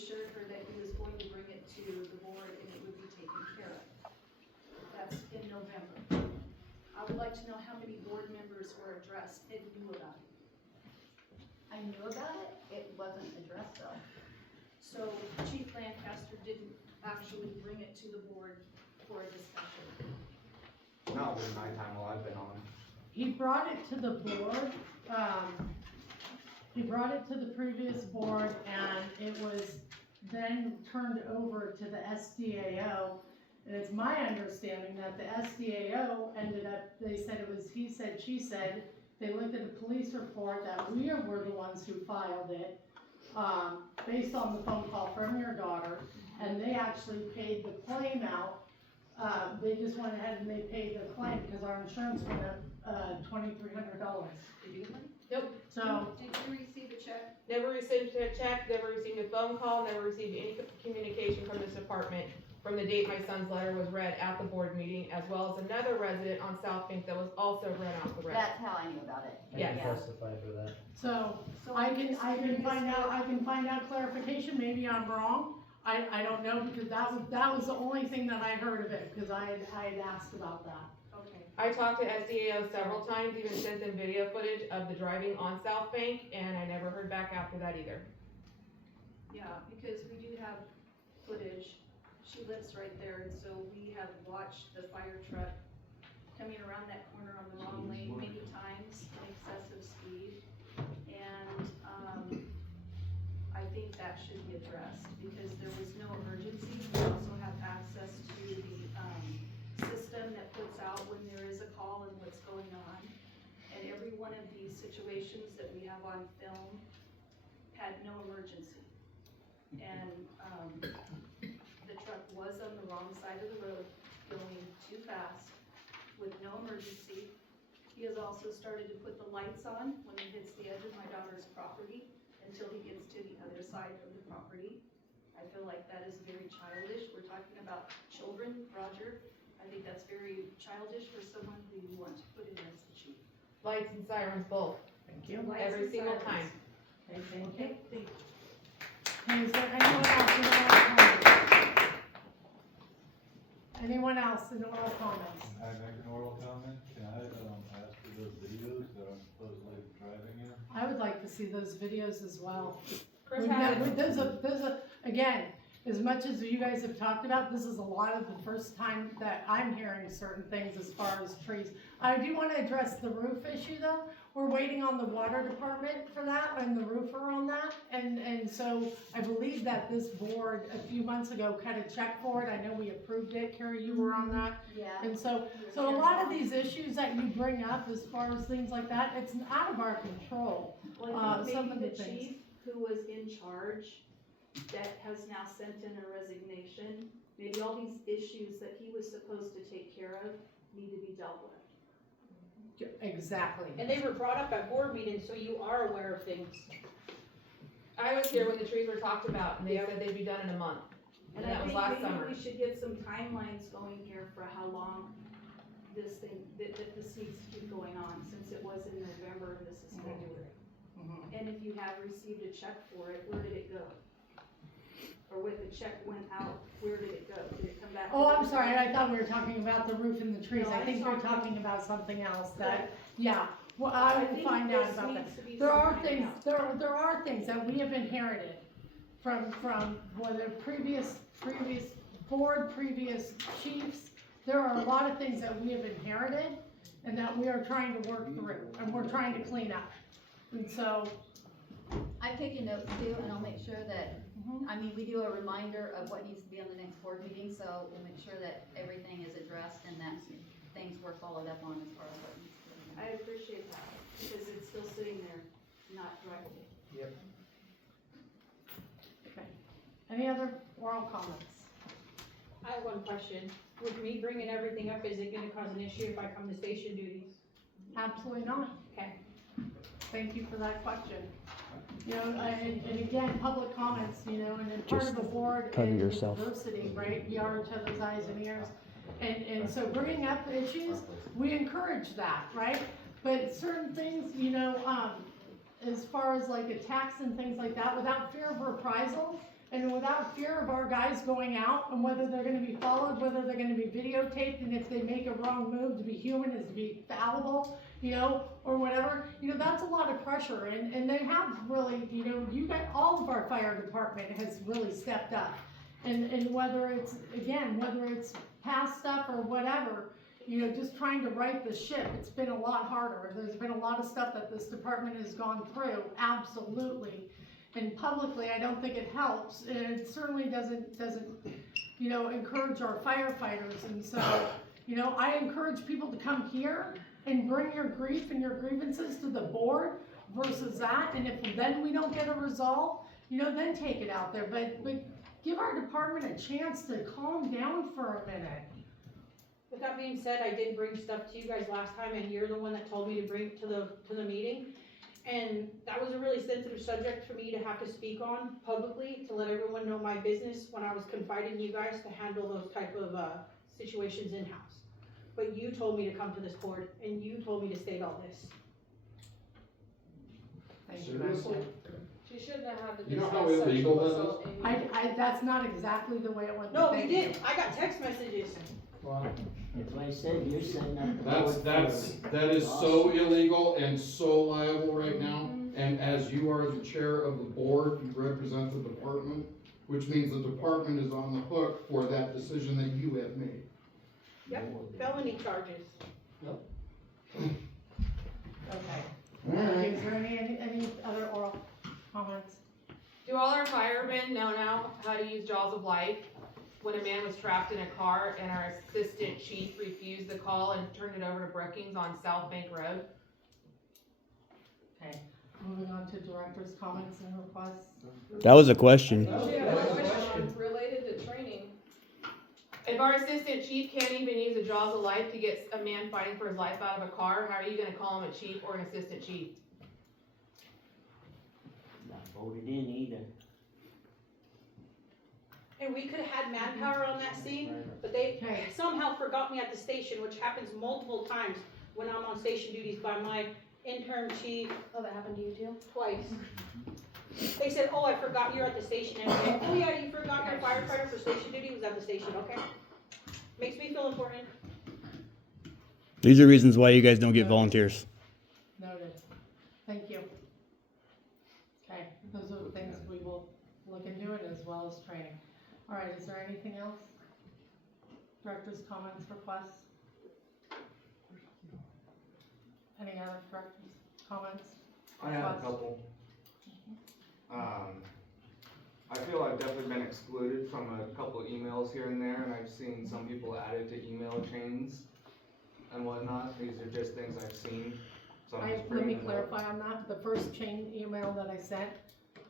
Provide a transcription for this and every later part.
assured her that he was going to bring it to the board and it would be taken care of. That's in November. I would like to know how many board members were addressed and knew about it. I knew about it, it wasn't addressed though. So Chief Lancaster didn't actually bring it to the board for a discussion. Not during my time while I've been on. He brought it to the board, he brought it to the previous board, and it was then turned over to the SDAO. And it's my understanding that the SDAO ended up, they said it was he said, she said. They looked at a police report that we were the ones who filed it, based on the phone call from your daughter, and they actually paid the claim out. They just went ahead and they paid the claim because our insurance went up $2,300. Did you? Nope. So Did you receive a check? Never received a check, never received a phone call, never received any communication from this department from the date my son's letter was read at the board meeting, as well as another resident on South Bank that was also read out the record. That's how I knew about it. I Yes. can testify for that. So So I I'm can just find curious out, how- I can find out clarification, maybe I'm wrong. I don't know, because that was the only thing that I heard of it, because I had asked about that. Okay. I talked to SDAO several times, even sent them video footage of the driving on South Bank, and I never heard back after that either. Yeah, because we do have footage. She lives right there, and so we have watched the fire truck coming around that corner on the wrong lane many times in excessive speed. And, I think that should be addressed, because there was no emergency. We also have access to the, system that puts out when there is a call and what's going on. And every one of these situations that we have on film had no emergency. And, the truck was on the wrong side of the road, going too fast, with no emergency. He has also started to put the lights on when he hits the edge of my daughter's property, until he gets to the other side of the property. I feel like that is very childish. We're talking about children, Roger. I think that's very childish for someone who you want to put in as the chief. Lights and sirens both, Thank you. Lights every and single sirens. time. Thank you. Okay, thank you. Okay, is there anyone else in oral comments? Anyone else in oral comments? Can I make an oral comment? Can I, ask for those videos that I'm supposedly driving in? I would like to see those videos as well. Chris We've has got- it. There's a, again, as much as you guys have talked about, this is a lot of the first time that I'm hearing certain things as far as trees. I do wanna address the roof issue though. We're waiting on the water department for that and the roofer on that. And so I believe that this board a few months ago cut a check for it. I know we approved it. Carrie, you were on that. Yeah. And so a lot of these issues that you bring up as far as things like that, it's out of our control. Well, I think some of maybe the the things. chief who was in charge, that has now sent in a resignation, maybe all these issues that he was supposed to take care of need to be dealt with. Exactly. And they were brought up at board meetings, so you are aware of things. I was here when the trees were talked about, and they said they'd be done in a month. And And I that was think last summer. maybe we should get some timelines going here for how long this thing, that this needs to keep going on, since it was in November and this is February. Mhm. And if you have received a check for it, where did it go? Or when the check went out, where did it go? Did it come back? Oh, I'm sorry, I thought we were talking about the roof and the trees. No, I I'm think we're talking- talking about something else that, yeah. Well, I will think find out this about that. needs to be There are some things, timeout. there are things that we have inherited from whether previous board, previous chiefs. There are a lot of things that we have inherited and that we are trying to work through and we're trying to clean up. And so, I've taken notes too, and I'll make sure that, Mhm. I mean, we do a reminder of what needs to be on the next board meeting, so we'll make sure that everything is addressed and that things were followed up on as far as what needs to be done. I appreciate that, because it's still sitting there, not directed. okay. Any other oral comments? I have one question. With me bringing everything up, is it gonna cause an issue if I come to station duties? Absolutely not. Okay. Thank you for that question. You know, and again, public comments, you know, and then part of the board cover and yourself. diversity, right? We are each other's eyes and ears. And so bringing up issues, we encourage that, right? But certain things, you know, as far as like attacks and things like that, without fear of reprisal, and without fear of our guys going out and whether they're gonna be followed, whether they're gonna be videotaped, and if they make a wrong move, to be human is to be fallible, you know, or whatever, you know, that's a lot of pressure, and they have really, you know, you got, all of our fire department has really stepped up. And whether it's, again, whether it's past stuff or whatever, you know, just trying to right the ship, it's been a lot harder. There's been a lot of stuff that this department has gone through, absolutely. And publicly, I don't think it helps, and it certainly doesn't, you know, encourage our firefighters. And so, you know, I encourage people to come here and bring your grief and your grievances to the board versus that. And if then we don't get a resolve, you know, then take it out there. But give our department a chance to calm down for a minute. With that being said, I did bring stuff to you guys last time, and you're the one that told me to bring it to the meeting. And that was a really sensitive subject for me to have to speak on publicly, to let everyone know my business when I was confiding you guys to handle those type of situations in-house. But you told me to come to this board, and you told me to state all this. Thank you. Seriously? She shouldn't have had to You know discuss how illegal sexual that assault, Amy. That's not exactly the way it went. No, Thank you did. I got text messages. Well, as I said, you're setting up the board That is so illegal and so liable right now. And as you are the chair of the board, you represent the department, which means the department is on the hook for that decision that you have made. Yep, felony charges. Okay. Is there any other oral comments? Do all our firemen know now how to use jaws of life? When a man was trapped in a car and our assistant chief refused the call and turned it over to Brookings on South Bank Road? Okay, moving on to director's comments and requests. That was a question. She had a question related to training. If our assistant chief can't even use a jaws of life to get a man fighting for his life out of a car, how are you gonna call him a chief or an assistant chief? Not voted in either. And we could've had manpower on that scene, but they Okay. somehow forgot me at the station, which happens multiple times when I'm on station duties by my intern chief. Oh, that happened to you too? Twice. They said, oh, I forgot you're at the station. And I said, oh yeah, you forgot your firefighter for station duty was at the station, okay? Makes me feel important. These are reasons why you guys don't get volunteers. Noted. Thank you. Okay, those are the things we will look into it as well as training. All right, is there anything else? Director's comments, requests? Any other director's comments? I have a requests? couple. I feel I've definitely been excluded from a couple of emails here and there, and I've seen some people added to email chains and whatnot. These are just things I've seen, so I'm just Let me bringing it up. clarify on that. The first chain email that I sent,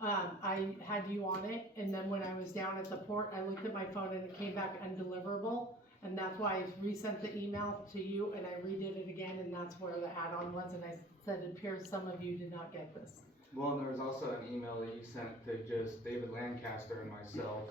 I had you on it, and then when I was down at the port, I looked at my phone and it came back undeliverable. And that's why I resent the email to you, and I redid it again, and that's where the add-on was, and I said it appears some of you did not get this. Well, and there was also an email that you sent to just David Lancaster and myself,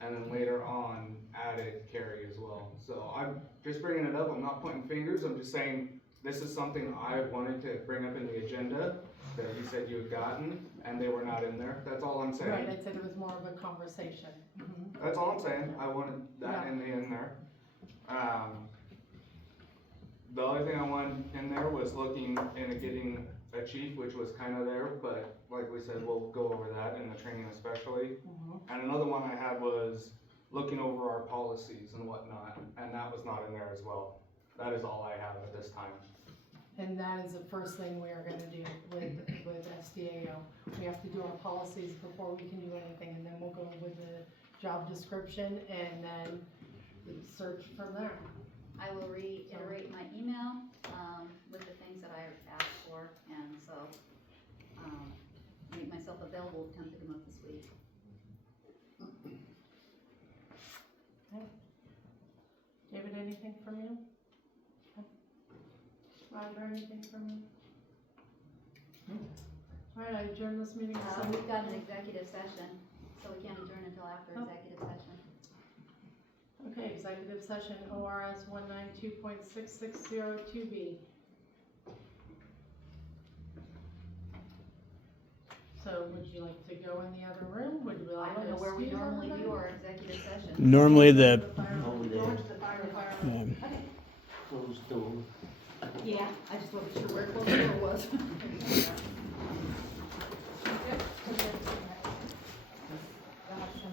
and then later on added Carrie as well. So I'm just bringing it up. I'm not pointing fingers. I'm just saying this is something I wanted to bring up in the agenda that you said you had gotten, and they were not in there. That's all I'm saying. Right, I said it was more of a conversation. Mhm. That's all I'm saying. I wanted that Yeah. in there. The other thing I wanted in there was looking into getting a chief, which was kind of there, but like we said, we'll go over that in the training especially. Mhm. And another one I had was looking over our policies and whatnot, and that was not in there as well. That is all I have at this time. And that is the first thing we are gonna do with SDAO. We have to do our policies before we can do anything, and then we'll go with the job description and then search from there. I will reiterate my email, with the things that I asked for, and so, make myself available to come pick them up this week. David, anything from you? Roger, anything from you? All right, I adjourn this meeting. We've got an executive session, so we can't adjourn until after executive session. Okay, executive session, ORS 192.6602B. So So would you like to go in the other room? Would you I like don't to know where we excuse normally everybody? do our executive session. Normally the Over there, um, closed door. Yeah, I just wasn't sure where closed door was.